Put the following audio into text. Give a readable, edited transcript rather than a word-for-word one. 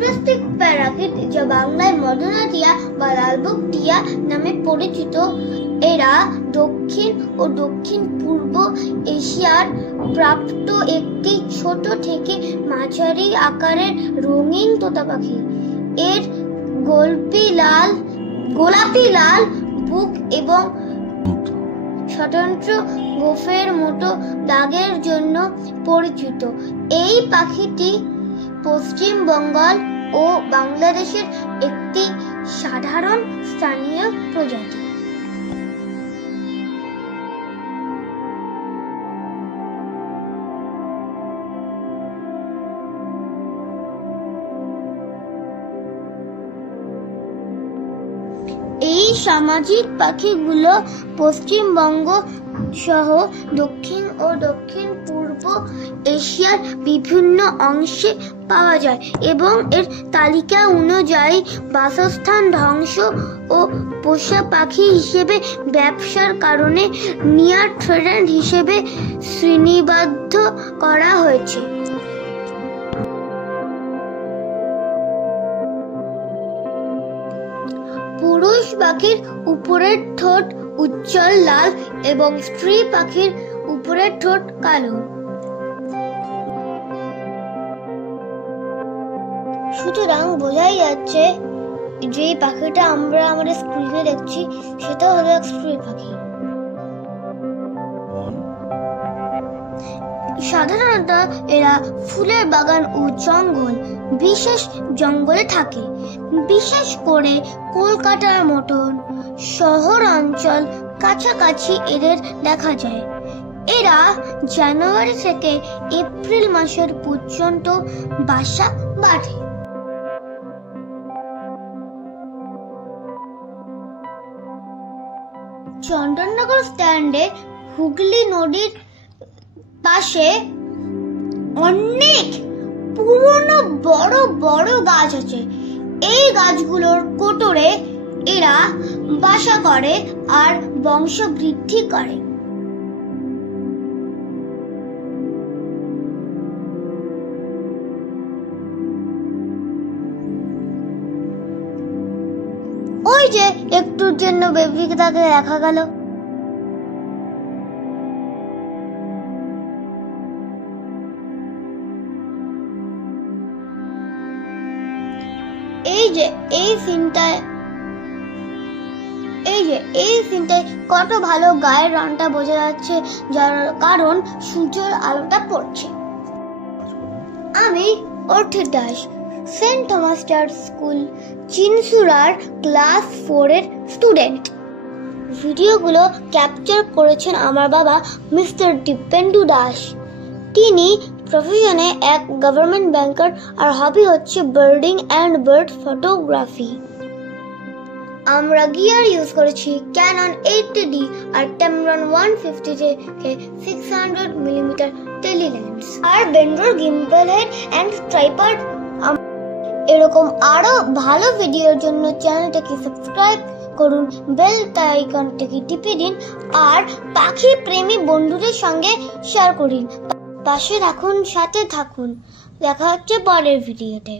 ক্রেস্টিক parakeet, যা বাংলায় মদনা টিয়া বা লালবুক টিয়া নামে পরিচিত, এরা দক্ষিণ ও দক্ষিণ পূর্ব এশিয়ার প্রাপ্ত একটি ছোট থেকে মাঝারি আকারের রঙিন তোতা পাখি। এর গোলাপি লাল বুক এবং স্বতন্ত্র গোফের মতো দাগের জন্য পরিচিত। এই পাখিটি পশ্চিম বেঙ্গল ও বাংলাদেশের একটি সাধারণ স্থানীয় প্রজাতি। এই সামাজিক পাখিগুলো পশ্চিমবঙ্গ সহ দক্ষিণ ও দক্ষিণ পূর্ব এশিয়ার বিভিন্ন অংশে পাওয়া যায় এবং এর তালিকা অনুযায়ী বাসস্থান ধ্বংস ও পোষা পাখি হিসেবে ব্যবসার কারণে নিয়ার থ্রেটেন্ড হিসেবে শ্রেণীবদ্ধ করা হয়েছে। পুরুষ পাখির উপরের ঠোঁট উজ্জ্বল লাল এবং স্ত্রী পাখির উপরের ঠোঁট কালো। সুতরাং বোঝাই যাচ্ছে যে পাখিটা আমরা আমাদের স্ক্রিনে দেখছি সেটা হলো এক স্ত্রী পাখি। সাধারণত এরা ফুলের বাগান ও বিশেষ জঙ্গলে থাকে। বিশেষ করে কলকাতার মতন শহর অঞ্চল কাছাকাছি এদের দেখা যায়। এরা জানুয়ারি থেকে এপ্রিল মাসের পর্যন্ত বাসা বাঁধে। চন্দননগর স্ট্যান্ডে হুগলি নদীর পাশে অনেক পুরনো বড় বড় গাছ আছে। এই গাছগুলোর কোটরে এরা বাসা করে আর বংশ বৃদ্ধি করে। ওই যে একটুর জন্য বেবিকে তাকে দেখা গেল। এই সিনটায় কত ভালো গায়ের রংটা বোঝা যাচ্ছে, যার কারণ সূর্যের আলোটা পড়ছে। আমি Arthit Das, saint Thomas church school চিনসুরার ক্লাস 4 এর স্টুডেন্ট। ভিডিওগুলো ক্যাপচার করেছেন আমার বাবা মিস্টার দীপেন্দু দাস। তিনি প্রফেশনে এক গভর্নমেন্ট ব্যাংকার আর হবি হচ্ছে বার্ডিং অ্যান্ড বার্ড ফটোগ্রাফি। আমরা গিয়ার ইউজ করেছি ক্যানন 80D আর টেমরন 150 থেকে 600 মিলিমিটার টেলিলেন্স আর বেন্ড্রোর গিম্বল হেড অ্যান্ড ট্রাইপড। এরকম আরো ভালো ভিডিওর জন্য চ্যানেলটাকে সাবস্ক্রাইব করুন, বেল আইকনটাকে টিপে দিন আর পাখি প্রেমী বন্ধুদের সঙ্গে শেয়ার করুন। পাশে রাখুন, সাথে থাকুন। দেখা হচ্ছে পরের ভিডিওতে।